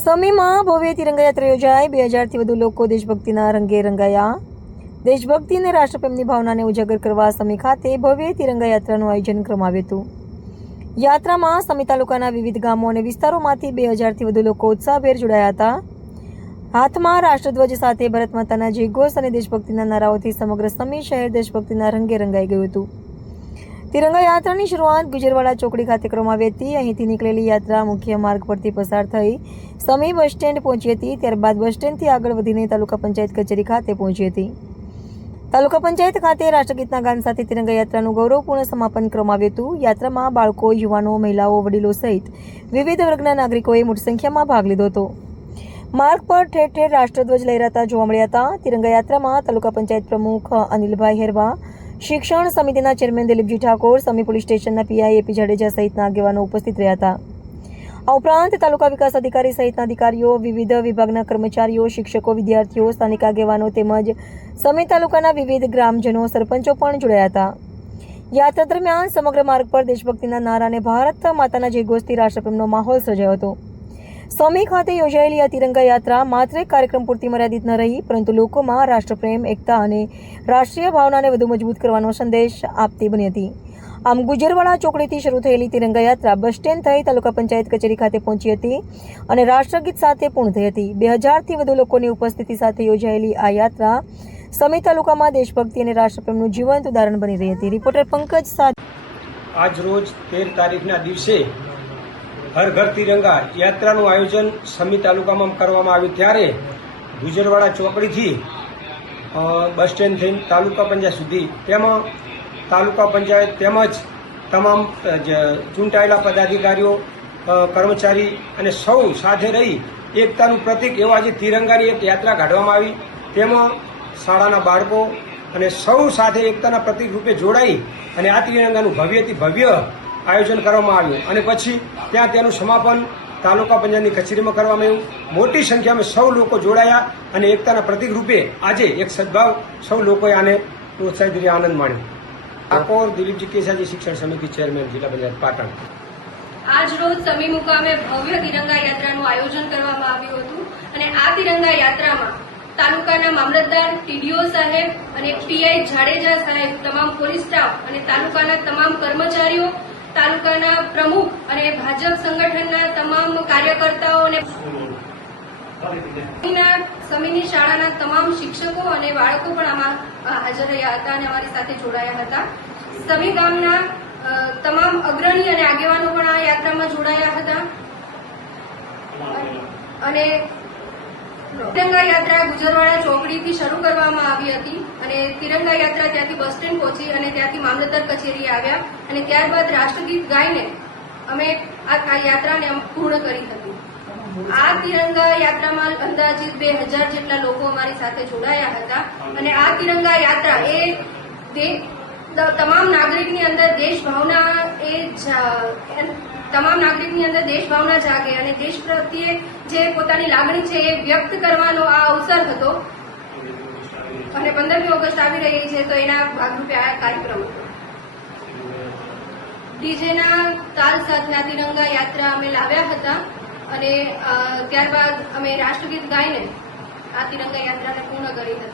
સમીમાં ભવ્ય તિરંગા યાત્રા યોજાઈ 2000થી વધુ લોકો દેશભક્તિના રંગે રંગાયા। દેશભક્તિ અને રાષ્ટ્રપ્રેમની ભાવનાને ઉજાગર કરવા સમી ખાતે ભવ્ય તિરંગા યાત્રાનું આયોજન કરવામાં આવ્યું હતું। યાત્રામાં સમી તાલુકાના વિવિધ ગામો અને વિસ્તારોમાંથી 2000થી વધુ લોકો ઉત્સાહભેર જોડાયા હતા। હાથમાં રાષ્ટ્રધ્વજ સાથે ભારત માતાના જયઘોષ અને દેશભક્તિના નારાઓથી સમગ્ર સમી શહેર દેશભક્તિના રંગે રંગાઈ ગયું હતું। તિરંગા યાત્રાની શરૂઆત ગુજરવાડા ચોકડી ખાતે કરવામાં આવી હતી। અહીંથી નીકળેલી યાત્રા મુખ્ય માર્ગ પરથી પસાર થઈ સમી બસ સ્ટેન્ડ પહોંચી હતી। ત્યારબાદ બસ સ્ટેન્ડથી આગળ વધીને તાલુકા પંચાયત કચેરી ખાતે પહોંચી હતી। તાલુકા પંચાયત ખાતે રાષ્ટ્રગીતના ગાન સાથે તિરંગા યાત્રાનું ગૌરવપૂર્ણ સમાપન કરવામાં આવ્યું હતું। યાત્રામાં બાળકો, યુવાનો, મહિલાઓ, વડીલો સહિત વિવિધ વર્ગના નાગરિકોએ મોટી સંખ્યામાં ભાગ લીધો હતો। માર્ગ પર ઠેર ઠેર રાષ્ટ્રધ્વજ લહેરાતા જોવા મળ્યા હતા। તિરંગા યાત્રામાં તાલુકા પંચાયત પ્રમુખ અનિલભાઈ હેરવા, શિક્ષણ સમિતિના ચેરમેન દિલીપજી ઠાકોર, સમી પોલીસ સ્ટેશનના પીઆઈ એપી જાડેજા સહિતના આગેવાનો ઉપસ્થિત રહ્યા હતા। આ ઉપરાંત તાલુકા વિકાસ અધિકારી સહિતના અધિકારીઓ, વિવિધ વિભાગના કર્મચારીઓ, શિક્ષકો, વિદ્યાર્થીઓ, સ્થાનિક આગેવાનો તેમજ સમી તાલુકાના વિવિધ ગ્રામજનો, સરપંચો પણ જોડાયા હતા। યાત્રા દરમિયાન સમગ્ર માર્ગ પર દેશભક્તિના નારા અને ભારત માતાના જયઘોષથી રાષ્ટ્રપ્રેમનો માહોલ સર્જાયો હતો। સમી ખાતે યોજાયેલી આ તિરંગા યાત્રા માત્ર એક કાર્યક્રમ પૂરતી મર્યાદિત ન રહી, પરંતુ લોકોમાં રાષ્ટ્રપ્રેમ, એકતા અને રાષ્ટ્રીય ભાવનાને વધુ મજબૂત કરવાનો સંદેશ આપતી બની હતી। આમ ગુજરવાડા ચોકડીથી શરૂ થયેલી તિરંગા યાત્રા બસ સ્ટેન્ડ થઈ તાલુકા પંચાયત કચેરી ખાતે પહોંચી હતી અને રાષ્ટ્રગીત સાથે પૂર્ણ થઈ હતી। 2000થી વધુ લોકોની ઉપસ્થિતિ સાથે યોજાયેલી આ યાત્રા સમી તાલુકામાં દેશભક્તિ અને રાષ્ટ્રપ્રેમનું જીવંત ઉદાહરણ બની રહી હતી। રિપોર્ટર પંકજ સાદ। આજ રોજ 13 તારીખના દિવસે હર ઘર તિરંગા યાત્રાનું આયોજન સમી તાલુકામાં કરવામાં આવ્યું। ત્યારે ગુજરવાડા ચોકડીથી બસ સ્ટેન્ડ થઈને તાલુકા પંચાયત સુધી, તેમાં તાલુકા પંચાયત તેમજ તમામ ચૂંટાયેલા પદાધિકારીઓ, કર્મચારી અને સૌ સાથે રહી એકતાનું પ્રતીક એવા આજે તિરંગાની એક યાત્રા કાઢવામાં આવી। તેમાં શાળાના બાળકો અને સૌ સાથે એકતાના પ્રતીક રૂપે જોડાઈ અને આ તિરંગાનું ભવ્યથી ભવ્ય આયોજન કરવામાં આવ્યું અને પછી ત્યાં તેનું સમાપન તાલુકા પંચાયતની કચેરીમાં કરવામાં આવ્યું। મોટી સંખ્યામાં સૌ લોકો જોડાયા અને એકતાના પ્રતીક રૂપે આજે એક સદભાવ સૌ લોકોએ આને પ્રોત્સાહિત કરી આનંદ માણ્યો। ઠાકોર દિલીપજી કેસાજી, શિક્ષણ સમિતિ ચેરમેન, જિલ્લા પંચાયત પાટણ। આજ રોજ સમી મુકામે ભવ્ય તિરંગા યાત્રાનું આયોજન કરવામાં આવ્યું હતું અને આ તિરંગા યાત્રામાં તાલુકાના મામલતદાર, ટીડીઓ સાહેબ અને પીઆઈ જાડેજા સાહેબ, તમામ પોલીસ સ્ટાફ અને તાલુકાના તમામ કર્મચારીઓ, તાલુકાના પ્રમુખ અને ભાજપ સંગઠનના તમામ કાર્યકર્તાઓ અને સમીની શાળાના તમામ શિક્ષકો અને બાળકો પણ આમાં હાજર રહ્યા હતા અને અમારી સાથે જોડાયા હતા। સમી ગામના તમામ અગ્રણી અને આગેવાનો પણ આ યાત્રામાં જોડાયા હતા અને તિરંગા યાત્રા ગુજરવાડા ચોકડીથી શરૂ કરવામાં આવી હતી અને તિરંગા યાત્રા ત્યાંથી બસ સ્ટેન્ડ પહોંચી અને ત્યાંથી મામલતદાર કચેરી આવ્યા અને ત્યારબાદ રાષ્ટ્રગીત ગાઈને અમે આ યાત્રાને પૂર્ણ કરી હતી। આ તિરંગા યાત્રામાં અંદાજિત 2000 જેટલા લોકો અમારી સાથે જોડાયા હતા અને આ તિરંગા યાત્રા એ તમામ નાગરિકની અંદર દેશ ભાવના જાગે અને દેશ પ્રત્યે જે પોતાની લાગણી છે એ વ્યક્ત કરવાનો આ અવસર હતો અને 15મી ઓગસ્ટ આવી રહી છે તો એના ભાગરૂપે આ કાર્યક્રમ હતો। ડીજેના તાલ સાથે આ તિરંગા યાત્રા અમે લાવ્યા હતા અને ત્યારબાદ અમે રાષ્ટ્રગીત ગાઈને આ તિરંગા યાત્રાને પૂર્ણ કરી હતી।